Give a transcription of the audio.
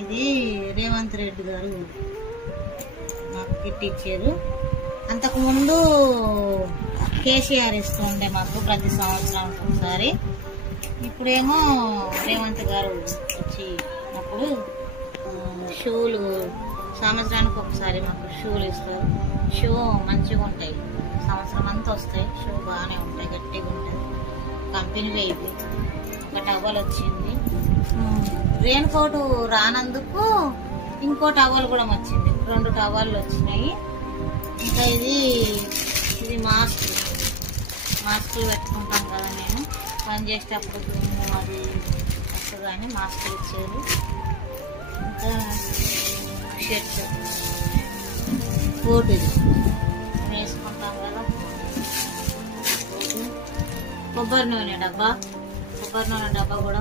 ఇది రేవంత్ రెడ్డి గారు మాకు కిట్ ఇచ్చారు. అంతకుముందు కేసీఆర్ ఇస్తుండే మాకు ప్రతి సంవత్సరానికి ఒకసారి. ఇప్పుడేమో రేవంత్ గారు వచ్చి అప్పుడు షూలు సంవత్సరానికి ఒకసారి మాకు షూలు ఇస్తారు. షూ మంచిగా ఉంటాయి, సంవత్సరం అంతా వస్తాయి. షూ బాగానే ఉంటాయి, గట్టిగా ఉంటుంది. కంపెనీ వేయి ఒక టవల్ వచ్చింది. రెయిన్ కోట్ రానందుకు ఇంకో టవల్ కూడా వచ్చింది. 2 టవల్లు వచ్చినాయి. ఇంకా ఇది మాస్కులు పెట్టుకుంటాం కదా, నేను పని చేసేటప్పుడు అది వస్తుందని మాస్కులు ఇచ్చేది. ఇంకా షర్ట్ కోట్ వేసుకుంటాం కదా. కొబ్బరి నూనె డబ్బా కూడా